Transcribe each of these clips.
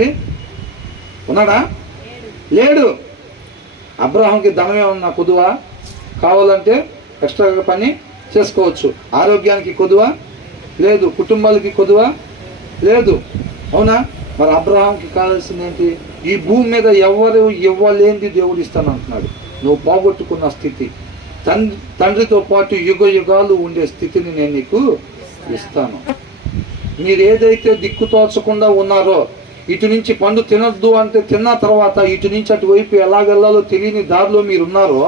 ఏంటి? ఉన్నాడా? లేడు. అబ్రహాంకి ధనం ఏమన్నా కొదువా? కావాలంటే ఎక్స్ట్రాగా పని చేసుకోవచ్చు. ఆరోగ్యానికి కొదువా? లేదు. కుటుంబాలకి కొదువా? లేదు. అవునా? మరి అబ్రహాంకి కావాల్సింది ఏంటి? ఈ భూమి మీద ఎవరు ఇవ్వలేనిది దేవుడు ఇస్తాను అంటున్నాడు నువ్వు పోగొట్టుకున్న స్థితి. తండ్రి తండ్రితో పాటు యుగ యుగాలు ఉండే స్థితిని నేను నీకు ఇస్తాను. మీరు ఏదైతే దిక్కుతోచకుండా ఉన్నారో ఇటు నుంచి పండు తినొద్దు అంటే తిన్న తర్వాత ఇటు నుంచి అటువైపు ఎలాగెళ్ళాలో తెలియని దారిలో మీరు ఉన్నారో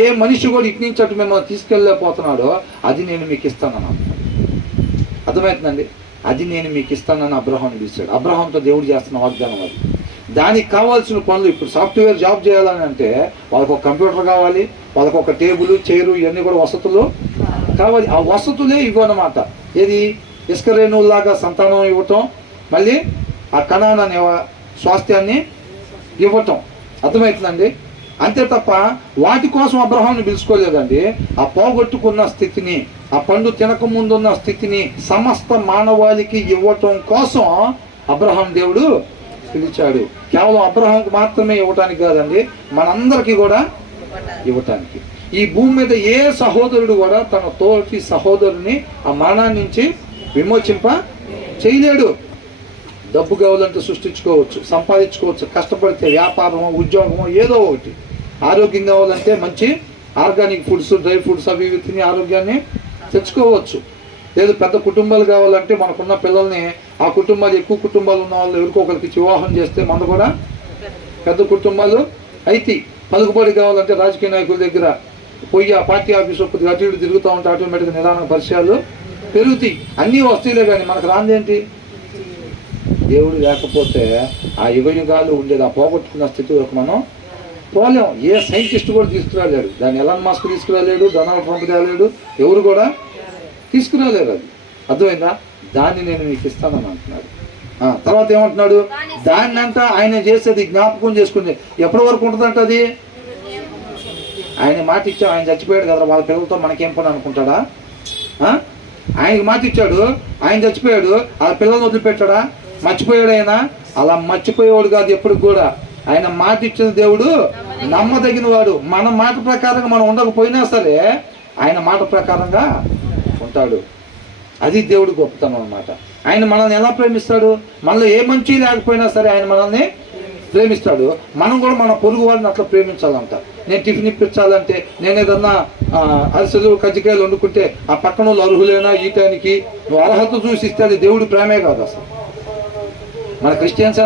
ఏ మనిషి కూడా ఇటు నుంచి అటు మిమ్మల్ని తీసుకెళ్ళలేకపోతున్నాడో అది నేను మీకు ఇస్తానని అర్థమవుతుందండి అది నేను మీకు ఇస్తానని అబ్రహాం పిలిచాడు. అబ్రహాంతో దేవుడు చేస్తున్న వాగ్దానం అది. దానికి కావాల్సిన పనులు ఇప్పుడు సాఫ్ట్వేర్ జాబ్ చేయాలని అంటే వాళ్ళకు ఒక కంప్యూటర్ కావాలి వాళ్ళకు ఒక టేబుల్ చైరు ఇవన్నీ కూడా వసతులు కావాలి. ఆ వసతులే ఇవ్వనమాట. ఏది? ఇసుక రేణువులాగా సంతానం ఇవ్వటం మళ్ళీ ఆ కణాన్ అనే స్వాస్థ్యాన్ని ఇవ్వటం. అర్థమవుతుందండి? అంతే తప్ప వాటి కోసం అబ్రహాంని పిలుచుకోలేదండి. ఆ పోగొట్టుకున్న స్థితిని ఆ పండు తినకముందున్న స్థితిని సమస్త మానవాళికి ఇవ్వటం కోసం అబ్రహాం దేవుడు పిలిచాడు. కేవలం అబ్రహాంకు మాత్రమే ఇవ్వటానికి కాదండి మనందరికీ కూడా ఇవ్వటానికి. ఈ భూమి మీద ఏ సహోదరుడు కూడా తన తోటి సహోదరుని ఆ మరణాన్ని నుంచి విమోచింప చేయలేడు. డబ్బు కావాలంటే సృష్టించుకోవచ్చు సంపాదించుకోవచ్చు కష్టపడితే వ్యాపారము ఉద్యోగమో ఏదో ఒకటి. ఆరోగ్యం కావాలంటే మంచి ఆర్గానిక్ ఫుడ్స్ డ్రై ఫుడ్స్ అవి ఇవి తిని ఆరోగ్యాన్ని తెచ్చుకోవచ్చు. లేదు పెద్ద కుటుంబాలు కావాలంటే మనకున్న పిల్లల్ని ఆ కుటుంబాలు ఎక్కువ కుటుంబాలు ఉన్న వాళ్ళు ఎవరికో ఒకరికి వివాహం చేస్తే మన కూడా పెద్ద కుటుంబాలు అయితే పలుకుబడి కావాలంటే రాజకీయ నాయకుల దగ్గర పోయి ఆ పార్టీ ఆఫీస్ కొద్దిగా అటు ఇటు తిరుగుతూ ఉంటే ఆటోమేటిక్గా నిదాన పరిచయాలు పెరుగుతాయి. అన్నీ వస్తాయిలే కానీ మనకు రాందేంటి దేవుడు లేకపోతే ఆ యుగ యుగాలు ఉండేది ఆ పోగొట్టుకున్న స్థితి వరకు మనం పోలేం. ఏ సైంటిస్ట్ కూడా తీసుకురాలేడు. దాన్ని ఎలాన్ మాస్క్ తీసుకురాలేడు డొనాల్డ్ ట్రంప్ ఎవరు కూడా తీసుకురాలేరు అది. అర్థమైందా? దాన్ని నేను మీకు ఇస్తానని అంటున్నాడు. తర్వాత ఏమంటున్నాడు? దాన్ని అంట ఆయన చేసేది జ్ఞాపకం చేసుకుంది. ఎప్పటి వరకు ఉంటుందంట అది? ఆయన మాట ఇచ్చాడు ఆయన చచ్చిపోయాడు కదా వాళ్ళ పిల్లలతో మనకేం పని అనుకుంటాడా? ఆయనకి మాట ఇచ్చాడు ఆయన చచ్చిపోయాడు ఆ పిల్లల్ని వదిలిపెట్టాడా? మర్చిపోయాడైనా? అలా మర్చిపోయేవాడు కాదు ఎప్పుడు కూడా. ఆయన మాట ఇచ్చిన దేవుడు నమ్మదగిన వాడు మన మాట ప్రకారంగా మనం ఉండకపోయినా సరే ఆయన మాట ప్రకారంగా ఉంటాడు. అది దేవుడు గొప్పతనం అన్నమాట. ఆయన మనల్ని ఎలా ప్రేమిస్తాడు? మనలో ఏ మంచి లేకపోయినా సరే ఆయన మనల్ని ప్రేమిస్తాడు. మనం కూడా మన పొరుగు వారిని అట్లా ప్రేమించాలంట. నేను టిఫిన్ ఇప్పించాలంటే నేను ఏదన్నా అరిసెలు కజ్జికాయలు వండుకుంటే ఆ పక్కన వాళ్ళు అర్హులేనా ఈ టైంకి? నువ్వు అర్హత చూసి ఇస్తే అది దేవుడు ప్రేమే కాదు అసలు. మన క్రిస్టియన్స్ అయినా